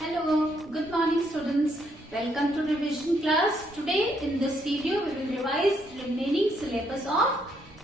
Hello, good morning students. Welcome to revision class. Today in this video we will revise remaining syllabus of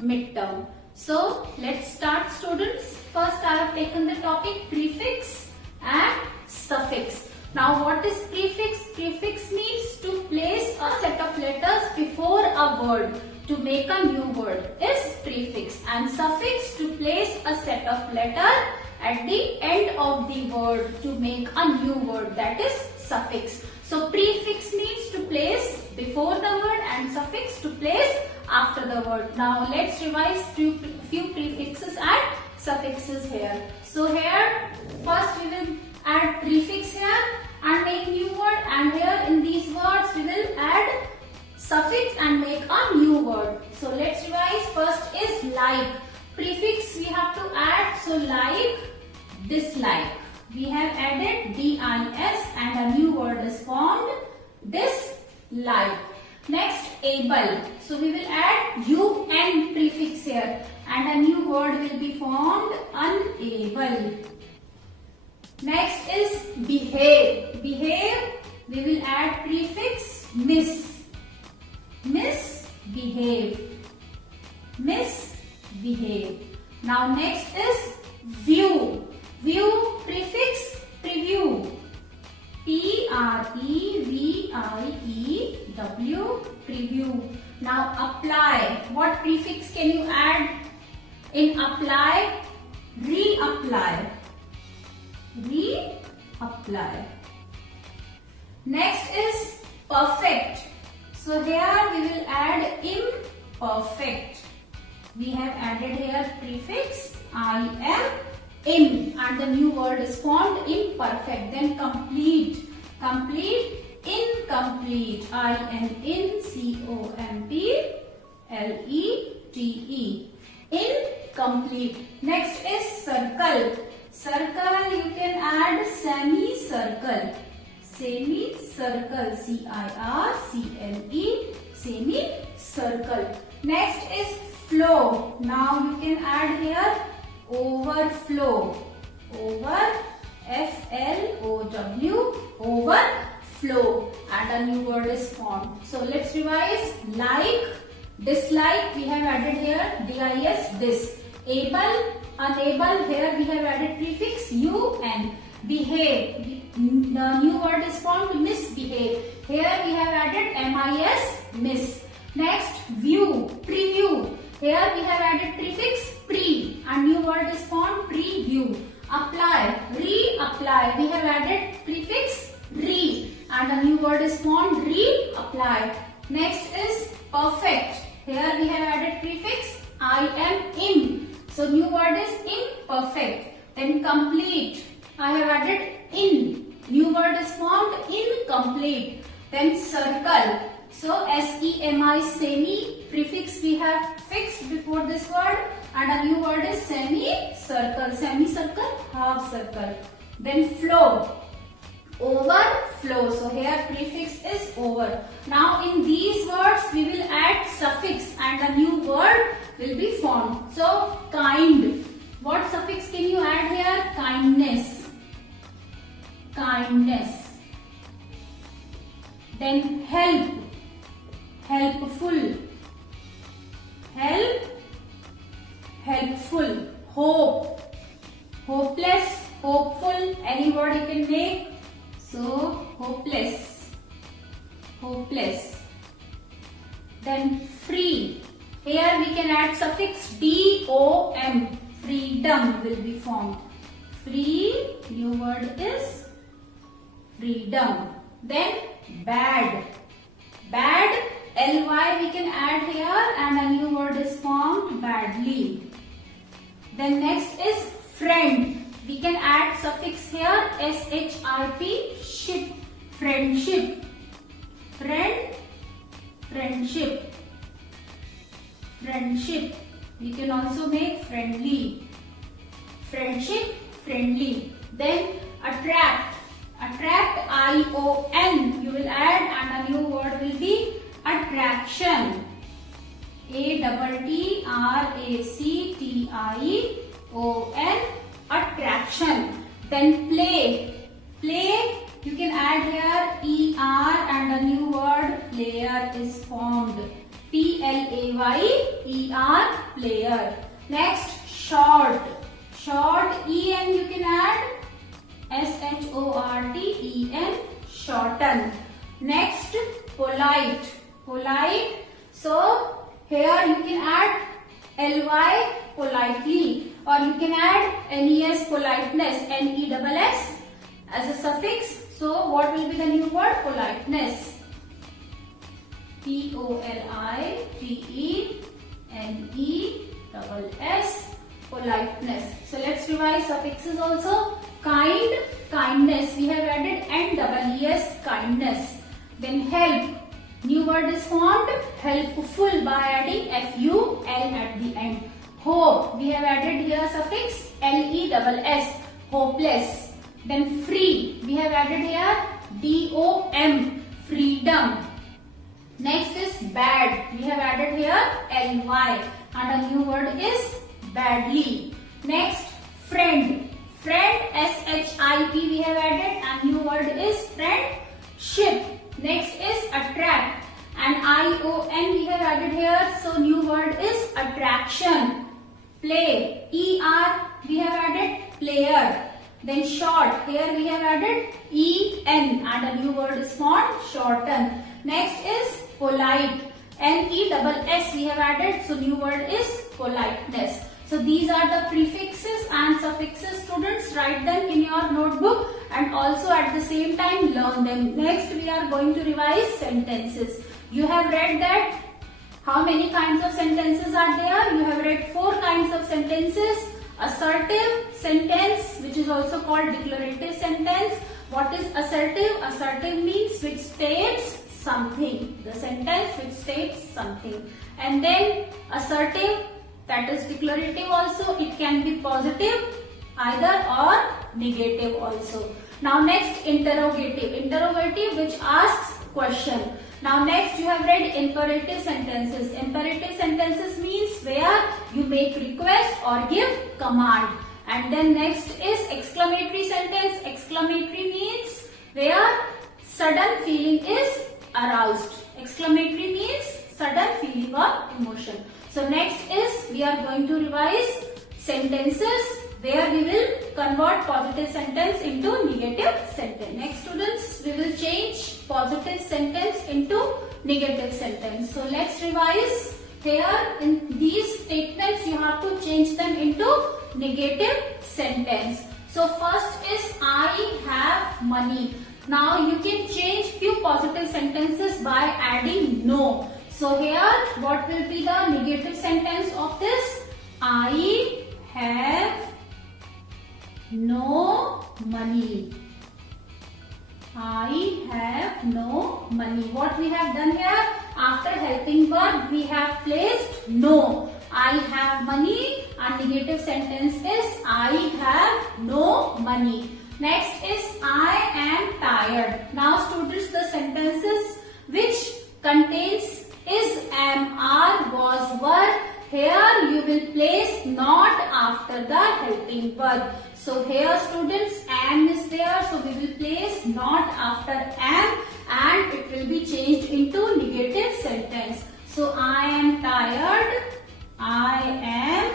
midterm. So let's start students. First I have taken the topic prefix and suffix. Now what is prefix? Prefix means to place a set of letters before a word to make a new word is prefix, and suffix to place a set of letters at the end of the word to make a new word, that is suffix. So prefix means to place before the word and suffix to place after the word. Now let's revise few prefixes and suffixes here. So here first we will add prefix here and make new word, and here in these words we will add suffix and make a new word. So let's revise. First is like. Prefix we have to add, so like, dislike. We have added dis and a new word is formed, dislike. Next, able. So we will add un prefix here and a new word will be formed, unable. Next is behave. Behave, we will add prefix mis. Misbehave. Misbehave. Now next is view. View prefix preview. Preview. Preview. Now apply. What prefix can you add in apply? Reapply. Reapply. Next is perfect. So here we will add imperfect. We have added here prefix im and the new word is formed, imperfect. Then complete. Complete, incomplete. incomplete. Incomplete. Next is circle. Circle you can add semicircle. Semicircle, circle, semicircle. Next is flow. Now you can add here overflow. Overflow, and a new word is formed. So let's revise. Like, dislike, we have added here dis. Able, unable, here we have added prefix un. Behave, the new word is formed, misbehave. Here we have added miss. Next, view, preview. Here we have added prefix pre and new word is formed, preview. Apply, reapply. We have added prefix re and a new word is formed, reapply. Next is perfect. Here we have added prefix im. So new word is imperfect. Then complete. I have added in. New word is formed, incomplete. Then circle. So semi prefix we have fixed before this word and a new word is semicircle. Semicircle, half circle. Then flow. Overflow. So here prefix is over. Now in these words we will add suffix and a new word will be formed. So kind. What suffix can you add here? Kindness. Kindness. Then help. Helpful. Helpful. Hope. Hopeless. Hopeful. Any word you can make. So hopeless. Then free. Here we can add suffix dom. Freedom will be formed. Free, new word is freedom. Then bad. Ly we can add here and a new word is formed, badly. Then next is friend. We can add suffix here ship. Ship. Friendship. Friendship. We can also make friendly. Friendship, friendly. Then attract. ion you will add and a new word will be attraction. attraction. Attraction. Then play. you can add here ER and a new word player is formed. PLAYER, player. Next, short. Short, EN you can add SHORTEN, shorten. Next, polite. Polite. So here you can add LY, politely, or you can add NES, politeness, NESS as a suffix. So what will be the new word? Politeness. POLITENESS, politeness. So let's revise suffixes also. Kind, kindness. We have added NES, kindness. Then help. New word is formed, helpful, by adding FUL at the end. Hope. We have added here suffix LESS, hopeless. Then free. We have added here DOM, freedom. Next is bad. We have added here LY and a new word is badly. Next, friend. Friend, SHIP we have added and new word is friendship. Next is attract and ION we have added here, so new word is attraction. Play, ER we have added player. Then short, here we have added EN and a new word is formed, shorten. Next is polite, NESS we have added, so new word is politeness. So these are the prefixes and suffixes. Students, write them in your notebook and also at the same time learn them. Next we are going to revise sentences. You have read that how many kinds of sentences are there? You have read 4 kinds of sentences. Assertive sentence, which is also called declarative sentence. What is assertive? Assertive means which states something. The sentence which states something. And then assertive, that is declarative also. It can be positive either or negative also. Now next, interrogative. Interrogative which asks question. Now next you have read imperative sentences. Imperative sentences means where you make request or give command. And then next is exclamatory sentence. Exclamatory means where sudden feeling is aroused. Exclamatory means sudden feeling of emotion. So next is we are going to revise sentences where we will convert positive sentence into negative sentence. Next students, we will change positive sentence into negative sentence. So let's revise. Here in these statements you have to change them into negative sentence. So first is I have money. Now you can change few positive sentences by adding no. So here what will be the negative sentence of this? I have no money. I have no money. What we have done here? After helping verb we have placed no. I have money and negative sentence is I have no money. Next is I am tired. Now students, the sentences which contains is, am, are, was, were, here you will place not after the helping verb. So here students, am is there, so we will place not after am and it will be changed into negative sentence. So I am tired, I am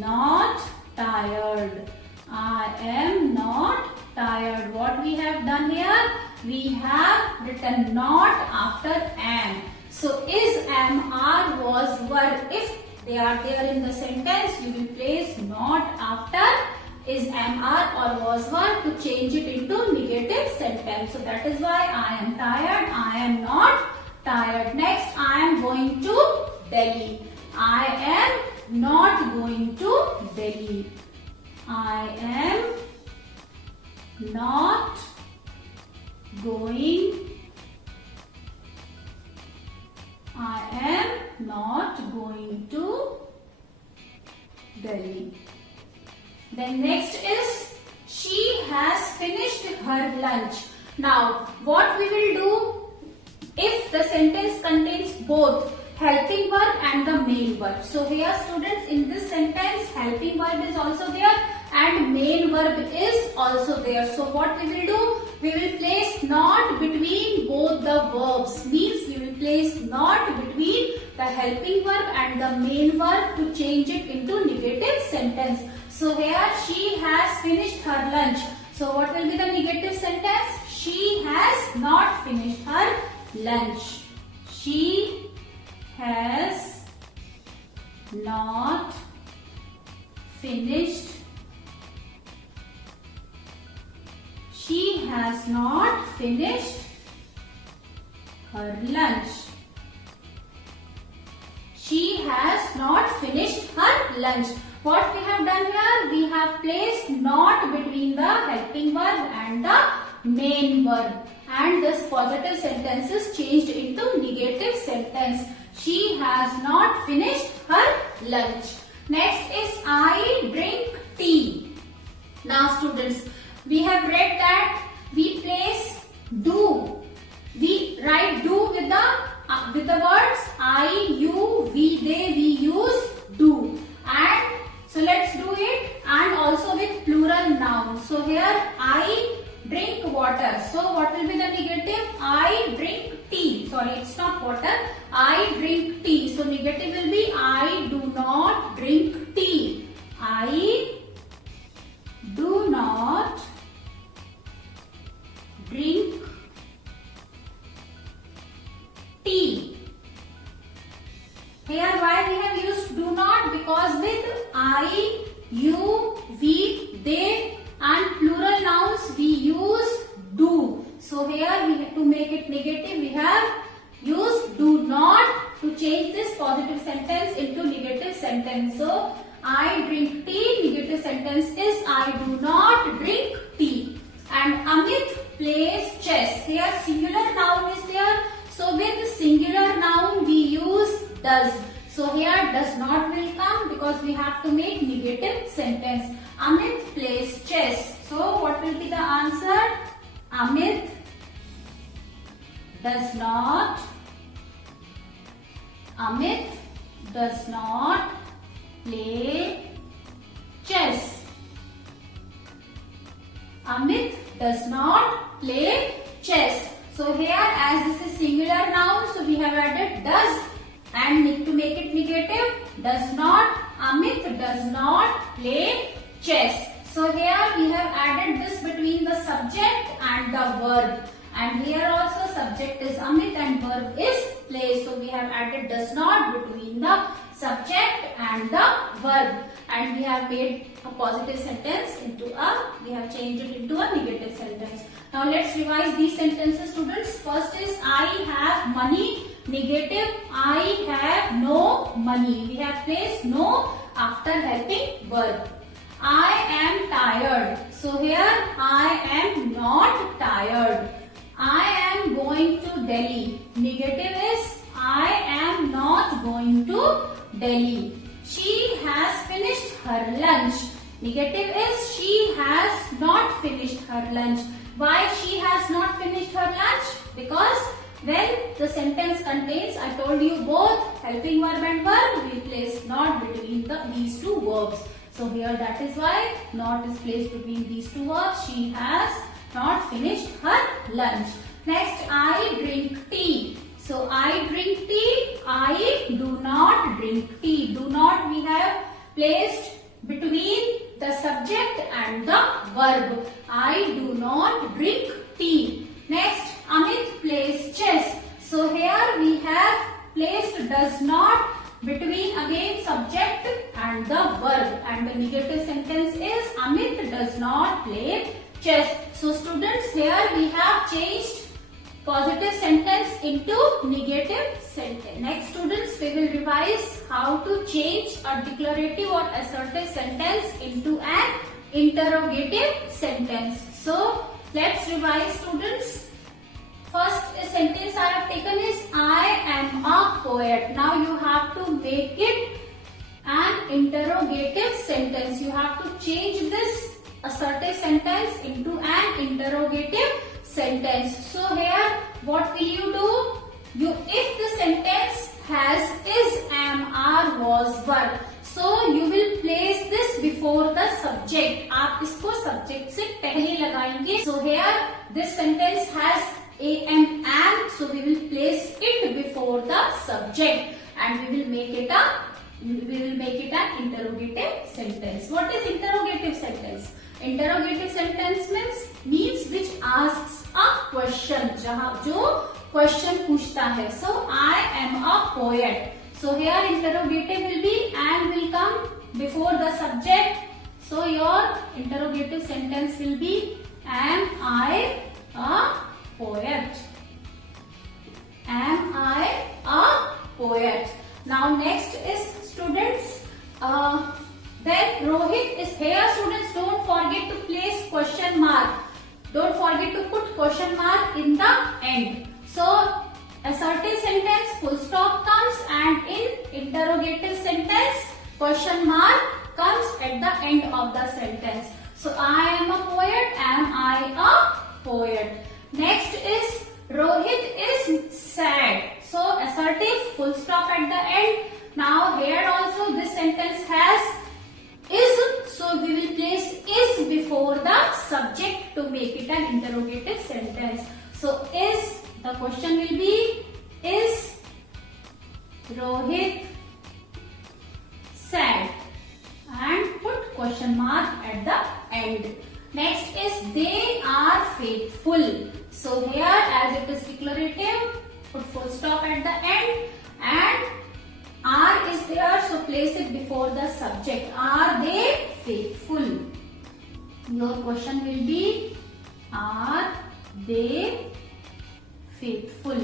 not tired. I am not tired. What we have done here? We have written not after am. So is, am, are, was, were. If they are there in the sentence, you will place not after is, am, are or was, were to change it into negative sentence. So that is why I am tired, I am not tired. Next, I am going to Delhi. I am not going to Delhi. I am not going. I am not going to Delhi. Then next is she has finished her lunch. Now what we will do if the sentence contains both helping verb and the main verb. So here students, in this sentence helping verb is also there and main verb is also there. So what we will do? we will place not between both the verbs. Means we will place not between the helping verb and the main verb to change it into negative sentence. So here she has finished her lunch. So what will be the negative sentence? She has not finished her lunch. She has not finished. She has not finished her lunch. She has not finished her lunch. What we have done here? We have placed not between the helping verb and the main verb. And this positive sentence is changed into negative sentence. She has not finished her lunch. Next is I drink tea. Now students, we have read that we place do. We write do with the words I, you, we, they. We use do. And so let's do it. And also with plural noun. So here I drink water. So what will be the negative? I drink tea. Sorry, it's not water. I drink tea. So negative will be I do not drink tea. I do not drink tea. Here why we have used do not? Because with I, you, we, they and plural nouns we use do. So here we have to make it negative. We have used do not to change this positive sentence into negative sentence. So I drink tea. Negative sentence is I do not drink tea. And Amit plays chess. Here singular noun is there. So with singular noun we use does. So here does not will come because we have to make negative sentence. Amit plays chess. So what will be the answer? Amit does not. Amit does not play chess. Amit does not play chess. So here as this is singular noun, so we have added does and need to make it negative. Does not. Amit does not play chess. So here we have added this between the subject and the verb. And here also subject is Amit and verb is play. So we have added does not between the subject and the verb. And we have made a positive sentence into we have changed it into a negative sentence. Now let's revise these sentences students. First is I have money. Negative, I have no money. We have placed no after helping verb. I am tired. So here I am not tired. I am going to Delhi. Negative is I am not going to Delhi. She has finished her lunch. Negative is she has not finished her lunch. Why she has not finished her lunch? Because when the sentence contains, I told you both helping verb and verb, we place not between these two verbs. So here that is why not is placed between these two verbs. She has not finished her lunch. Next, I drink tea. So I drink tea. I do not drink tea. Do not we have placed between the subject and the verb. I do not drink tea. Next, Amit plays chess. So here we have placed does not between again subject and the verb. And the negative sentence is Amit does not play chess. So students, here we have changed positive sentence into negative sentence. Next students, we will revise how to change a declarative or assertive sentence into an interrogative sentence. So let's revise students. First sentence I have taken is I am a poet. Now you have to make it an interrogative sentence. You have to change this assertive sentence into an interrogative sentence. So here what will you do? If the sentence has is, am, are, was, were. So you will place this before the subject. आप इसको subject से पहले लगाएंगे. So here this sentence has am, so we will place it before the subject and we will make it an interrogative sentence. What is interrogative sentence? Interrogative sentence means which asks a question. जो question पूछता है. So I am a poet. So here interrogative will be and will come before the subject. So your interrogative sentence will be am I a poet? Am I a poet? Now next is students. Then Rohit is here. Students, don't forget to place question mark. Don't forget to put question mark in the end. So assertive sentence full stop comes and in interrogative sentence question mark comes at the end of the sentence. So I am a poet. Am I a poet? Next is Rohit is sad. So assertive full stop at the end. Now here also this sentence has is, so we will place is before the subject to make it an interrogative sentence. So is, the question will be is Rohit sad and put question mark at the end. Next is they are faithful. So here as it is declarative, put full stop at the end and are is there, so place it before the subject. Are they faithful? Your question will be are they faithful?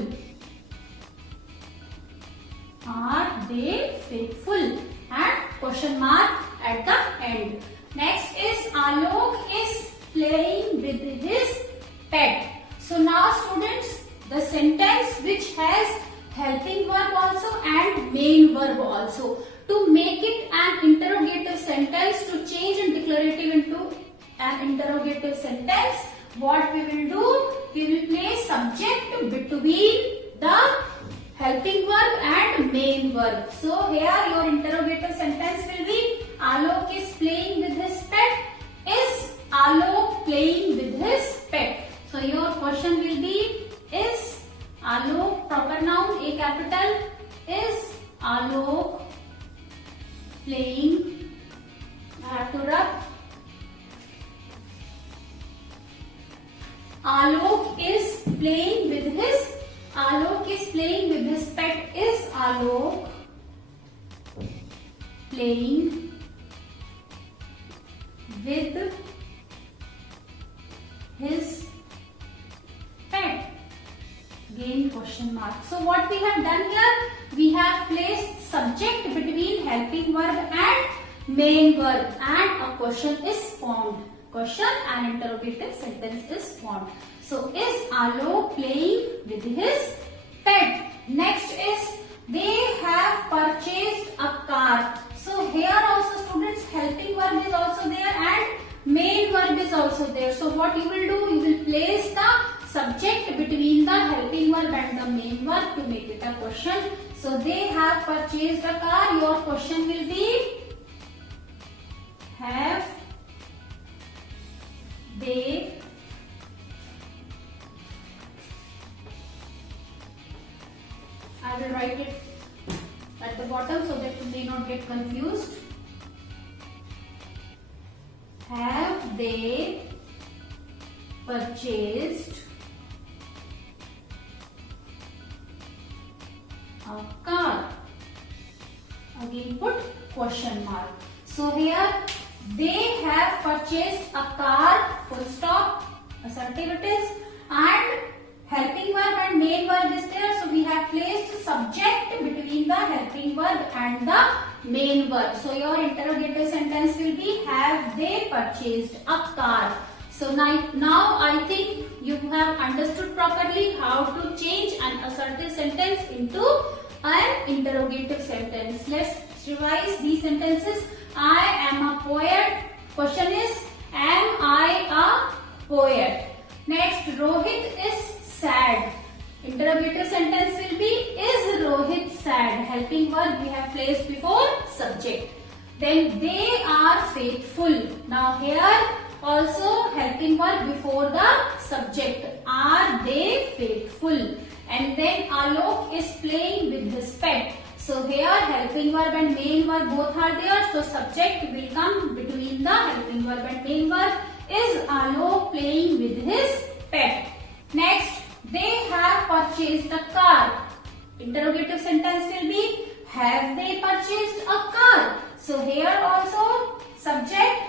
Are they faithful? And question mark at the end. Next is Alok is playing with his pet. So now students, the sentence which has helping verb also and main verb also. To make it an interrogative sentence, to change a declarative into an interrogative sentence, what we will do? We will place subject between the helping verb and main verb. So here your interrogative sentence will be Alok is playing with his pet. Is Alok playing with his pet? So your question will be is Alok, proper noun, A capital, is Alok playing, I have to rub. Alok is playing with his pet. Is Alok playing with his pet? Again question mark. So what we have done here? We have placed subject between helping verb and main verb and a question is formed. Question and interrogative sentence is formed. So is Alok playing with his pet? Next is they have purchased a car. So here also students, helping verb is also there and main verb is also there. So what you will do? You will place the subject between the helping verb and the main verb to make it a question. So they have purchased a car. Your question will be have they I will write it at the bottom so that you may not get confused. Have they purchased a car? Again put question mark. So here they have purchased a car, full stop, assertive it is, and helping verb and main verb is there. So we have placed subject between the helping verb and the main verb. So your interrogative sentence will be have they purchased a car? So now I think you have understood properly how to change an assertive sentence into an interrogative sentence. Let's revise these sentences. I am a poet. Question is, am I a poet? Next, Rohit is sad. Interrogative sentence will be, is Rohit sad? Helping verb we have placed before subject. Then they are faithful. Now here also helping verb before the subject. Are they faithful? And then Alok is playing with his pet. So here helping verb and main verb both are there. So subject will come between the helping verb and main verb. Is Alok playing with his pet? Next, they have purchased a car. Interrogative sentence will be, have they purchased a car? So here also subject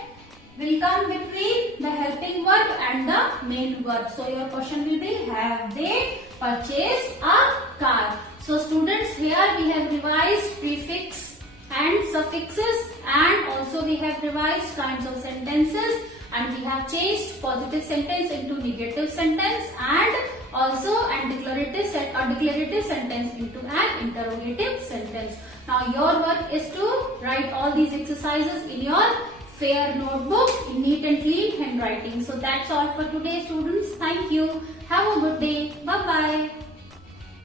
will come between the helping verb and the main verb. So your question will be, have they purchased a car? So students, here we have revised prefix and suffixes, and also we have revised kinds of sentences, and we have changed positive sentence into negative sentence, and also declarative sentence into an interrogative sentence. Now your work is to write all these exercises in your fair notebook in neat and clean handwriting. So that's all for today, students. Thank you. Have a good day. Bye bye.